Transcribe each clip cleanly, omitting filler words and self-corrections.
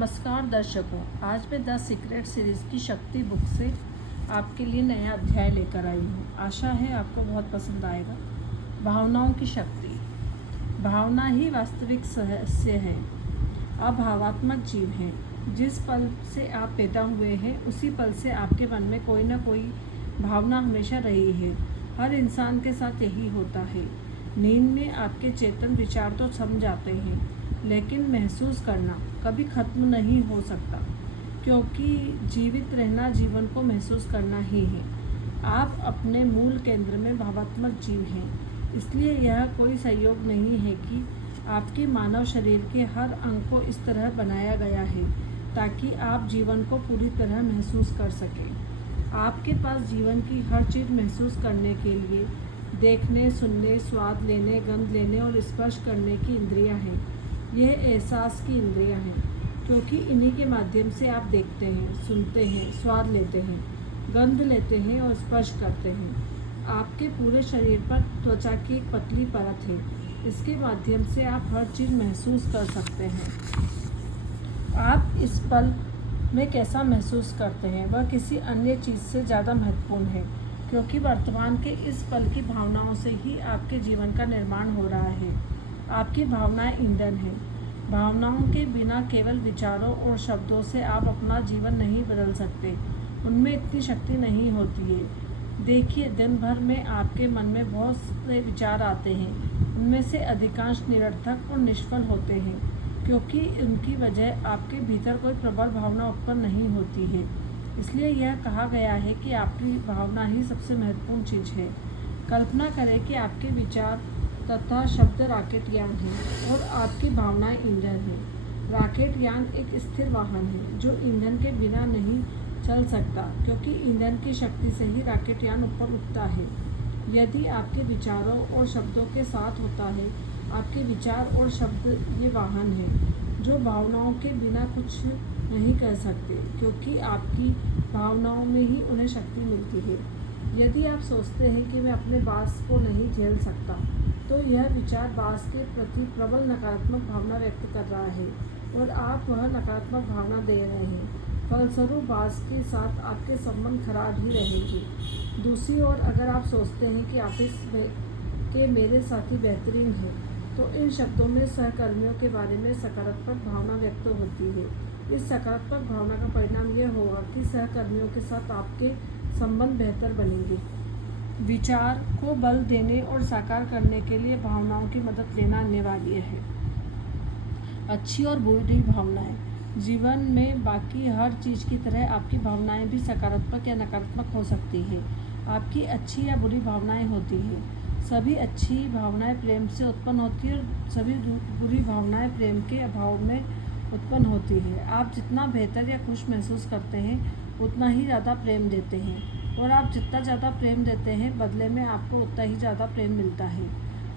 नमस्कार दर्शकों, आज मैं द सीक्रेट सीरीज़ की शक्ति बुक से आपके लिए नया अध्याय लेकर आई हूँ। आशा है आपको बहुत पसंद आएगा। भावनाओं की शक्ति। भावना ही वास्तविक रहस्य है। आप भावात्मक जीव हैं। जिस पल से आप पैदा हुए हैं उसी पल से आपके मन में कोई ना कोई भावना हमेशा रही है। हर इंसान के साथ यही होता है। नींद में आपके चेतन विचार तो सम जाते हैं, लेकिन महसूस करना कभी ख़त्म नहीं हो सकता, क्योंकि जीवित रहना जीवन को महसूस करना ही है। आप अपने मूल केंद्र में भावात्मक जीव हैं, इसलिए यह कोई संयोग नहीं है कि आपके मानव शरीर के हर अंग को इस तरह बनाया गया है ताकि आप जीवन को पूरी तरह महसूस कर सकें। आपके पास जीवन की हर चीज़ महसूस करने के लिए देखने, सुनने, स्वाद लेने, गंध लेने और स्पर्श करने की इंद्रियां हैं। यह एहसास की इंद्रियां हैं, क्योंकि इन्हीं के माध्यम से आप देखते हैं, सुनते हैं, स्वाद लेते हैं, गंध लेते हैं और स्पर्श करते हैं। आपके पूरे शरीर पर त्वचा की एक पतली परत है, इसके माध्यम से आप हर चीज़ महसूस कर सकते हैं। आप इस पल में कैसा महसूस करते हैं वह किसी अन्य चीज़ से ज़्यादा महत्वपूर्ण है, क्योंकि वर्तमान के इस पल की भावनाओं से ही आपके जीवन का निर्माण हो रहा है। आपकी भावनाएं ईंधन हैं। भावनाओं के बिना केवल विचारों और शब्दों से आप अपना जीवन नहीं बदल सकते। उनमें इतनी शक्ति नहीं होती है। देखिए, दिन भर में आपके मन में बहुत से विचार आते हैं। उनमें से अधिकांश निरर्थक और निष्फल होते हैं, क्योंकि उनकी वजह आपके भीतर कोई प्रबल भावना उत्पन्न नहीं होती है। इसलिए यह कहा गया है कि आपकी भावना ही सबसे महत्वपूर्ण चीज़ है। कल्पना करें कि आपके विचार तथा शब्द रॉकेट यान है और आपकी भावनाएं ईंधन है। रॉकेट यान एक स्थिर वाहन है जो ईंधन के बिना नहीं चल सकता, क्योंकि ईंधन की शक्ति से ही रॉकेट यान ऊपर उठता है। यदि आपके विचारों और शब्दों के साथ होता है, आपके विचार और शब्द ये वाहन है जो भावनाओं के बिना कुछ नहीं कर सकते, क्योंकि आपकी भावनाओं में ही उन्हें शक्ति मिलती है। यदि आप सोचते हैं कि मैं अपने बॉस को नहीं झेल सकता, तो यह विचार बॉस के प्रति प्रबल नकारात्मक भावना व्यक्त कर रहा है और आप वह नकारात्मक भावना दे रहे हैं। फलस्वरूप बॉस के साथ आपके संबंध खराब ही रहेंगे। दूसरी ओर, अगर आप सोचते हैं कि ऑफिस के मेरे साथी बेहतरीन हैं, तो इन शब्दों में सहकर्मियों के बारे में सकारात्मक भावना व्यक्त होती है। इस सकारात्मक भावना का परिणाम यह होगा कि सहकर्मियों के साथ आपके संबंध बेहतर बनेंगे। विचार को बल देने और साकार करने के लिए भावनाओं की मदद लेना अनिवार्य है। अच्छी और बुरी भावनाएं। जीवन में बाकी हर चीज़ की तरह आपकी भावनाएं भी सकारात्मक या नकारात्मक हो सकती है। आपकी अच्छी या बुरी भावनाएं होती हैं। सभी अच्छी भावनाएं प्रेम से उत्पन्न होती है और सभी बुरी भावनाएं प्रेम के अभाव में उत्पन्न होती है। आप जितना बेहतर या खुश महसूस करते हैं, उतना ही ज़्यादा प्रेम देते हैं, और आप जितना ज़्यादा प्रेम देते हैं, बदले में आपको उतना ही ज़्यादा प्रेम मिलता है।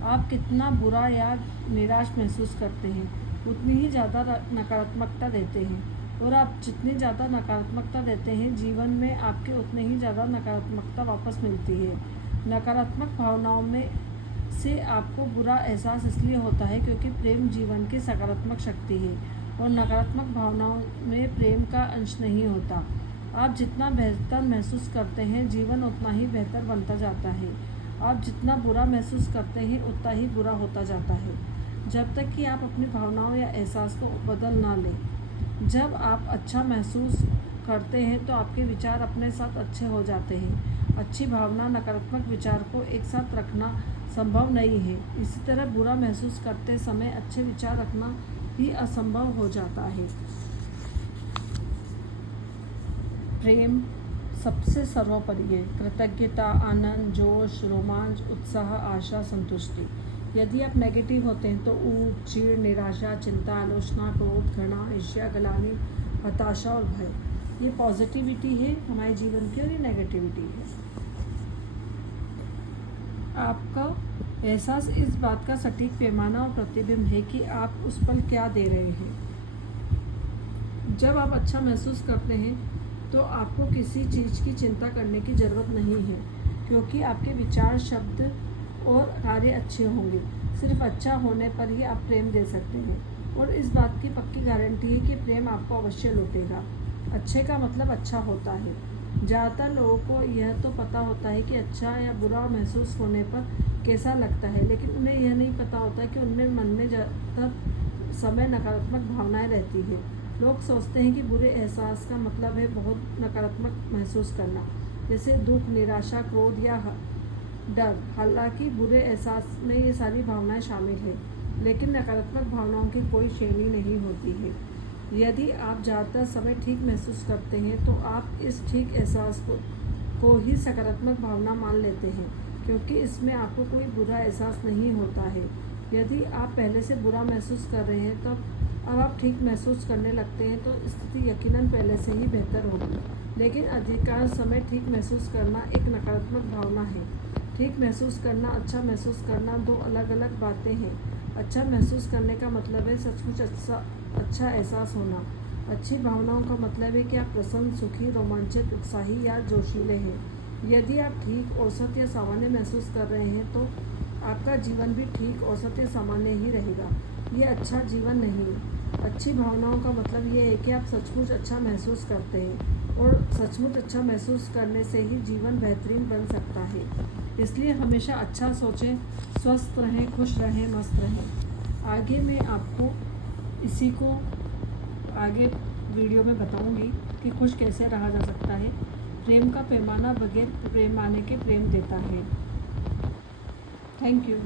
आप कितना बुरा या निराश महसूस करते हैं, उतनी ही ज़्यादा नकारात्मकता देते हैं, और आप जितनी ज़्यादा नकारात्मकता देते हैं, जीवन में आपके उतने ही ज़्यादा नकारात्मकता वापस मिलती है। नकारात्मक भावनाओं में से आपको बुरा एहसास इसलिए होता है क्योंकि प्रेम जीवन की सकारात्मक शक्ति है, और नकारात्मक भावनाओं में प्रेम का अंश नहीं होता। आप जितना बेहतर महसूस करते हैं, जीवन उतना ही बेहतर बनता जाता है। आप जितना बुरा महसूस करते हैं, उतना ही बुरा होता जाता है, जब तक कि आप अपनी भावनाओं या एहसास को बदल ना लें। जब आप अच्छा महसूस करते हैं तो आपके विचार अपने साथ अच्छे हो जाते हैं। अच्छी भावना नकारात्मक विचार को एक साथ रखना संभव नहीं है। इसी तरह बुरा महसूस करते समय अच्छे विचार रखना भी असंभव हो जाता है। प्रेम सबसे सर्वोपरि है। कृतज्ञता, आनंद, जोश, रोमांच, उत्साह, आशा, संतुष्टि। यदि आप नेगेटिव होते हैं तो ऊब, चिढ़, निराशा, चिंता, आलोचना, क्रोध, घृणा, ईर्ष्या, ग्लानि, हताशा और भय। ये पॉजिटिविटी है हमारे जीवन की, और ये नेगेटिविटी है। आपका एहसास इस बात का सटीक पैमाना और प्रतिबिंब है कि आप उस पल क्या दे रहे हैं। जब आप अच्छा महसूस करते हैं तो आपको किसी चीज़ की चिंता करने की ज़रूरत नहीं है, क्योंकि आपके विचार, शब्द और कार्य अच्छे होंगे। सिर्फ अच्छा होने पर ही आप प्रेम दे सकते हैं। और इस बात की पक्की गारंटी है कि प्रेम आपको अवश्य लौटेगा। अच्छे का मतलब अच्छा होता है। ज़्यादातर लोगों को यह तो पता होता है कि अच्छा या बुरा महसूस होने पर कैसा लगता है, लेकिन उन्हें यह नहीं पता होता कि उनके मन में ज़्यादातर समय नकारात्मक भावनाएं रहती है। लोग सोचते हैं कि बुरे एहसास का मतलब है बहुत नकारात्मक महसूस करना, जैसे दुख, निराशा, क्रोध या डर। हालांकि बुरे एहसास में ये सारी भावनाएं शामिल है, लेकिन नकारात्मक भावनाओं की कोई श्रेणी नहीं होती है। यदि आप ज़्यादातर समय ठीक महसूस करते हैं तो आप इस ठीक एहसास को ही सकारात्मक भावना मान लेते हैं, क्योंकि इसमें आपको कोई बुरा एहसास नहीं होता है। यदि आप पहले से बुरा महसूस कर रहे हैं तो अब आप ठीक महसूस करने लगते हैं तो स्थिति यकीनन पहले से ही बेहतर होगी। लेकिन अधिकांश समय ठीक महसूस करना एक नकारात्मक भावना है। ठीक महसूस करना, अच्छा महसूस करना दो अलग अलग बातें हैं। अच्छा महसूस करने का मतलब है सचमुच अच्छा एहसास होना। अच्छी भावनाओं का मतलब है कि आप प्रसन्न, सुखी, रोमांचित, उत्साही या जोशीले हैं। यदि आप ठीक, औसत या सामान्य महसूस कर रहे हैं तो आपका जीवन भी ठीक, औसत या सामान्य ही रहेगा। ये अच्छा जीवन नहीं। अच्छी भावनाओं का मतलब ये है कि आप सचमुच अच्छा महसूस करते हैं, और सचमुच अच्छा महसूस करने से ही जीवन बेहतरीन बन सकता है। इसलिए हमेशा अच्छा सोचें, स्वस्थ रहें, खुश रहें, मस्त रहें। आगे मैं आपको इसी को आगे वीडियो में बताऊंगी कि खुश कैसे रहा जा सकता है। प्रेम का पैमाना बगैर पैमाने के प्रेम देता है। Thank you.